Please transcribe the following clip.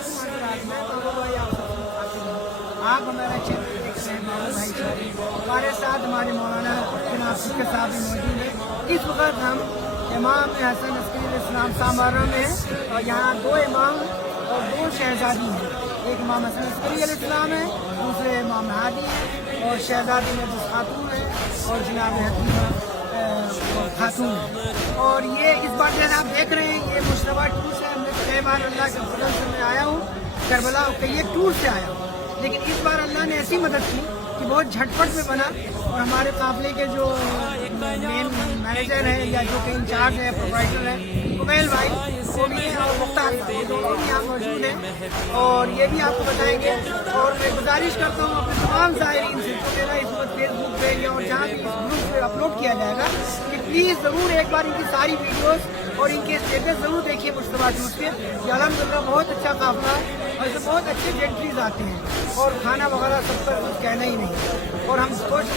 वालेकुम हज़रात, मैं बाबा भाई आप सबको खातिर हूँ। आप हमारा चैनल देख रहे हैं बाबा भाई साहब। हमारे साथ हमारे मौलाना जनाब के साहब भी मौजूद है। इस वक्त हम इमाम हसन अस्करी अलैहिस्सलाम सामारा में हैं और यहाँ दो इमाम और दो शहजादी हैं। एक इमाम हसन अस्करी अलैहिस्सलाम है, दूसरे इमाम हादी हैं और शहजादी में खातून है और जनाब हकीमा खातून है। और ये इस बार जैसे आप देख रहे हैं ये मुशतबा टूर से हमने कई बार अल्लाह के फजल से मैं आया हूँ करबला के ये टूर से आया हूँ, लेकिन इस बार अल्लाह ने ऐसी मदद की कि बहुत झटपट में बना। और हमारे काफिले के जो मेन मैनेजर हैं या जो कि इंचार्ज है प्रोवाइडर है कुमैल भाई वो भी हैं और मुख्तार ये दोनों भी यहाँ मौजूद हैं और ये भी आपको बताएंगे। और मैं गुजारिश करता हूँ अपने तमाम ज़ायरीन से जो मेरा इस वक्त फेसबुक पे या और जहाँ भी इस ग्रुप पे अपलोड किया जाएगा कि प्लीज़ ज़रूर एक बार इनकी सारी वीडियोज़ और इनके स्टेटस ज़रूर देखिए मुश्तबा टूर के। ये अल्हम्दुलिल्लाह बहुत अच्छा काफ़िला है और इसमें बहुत अच्छे जेंट्रीज आते हैं और खाना वगैरह सब पर कुछ कहना ही नहीं। और हम कुछ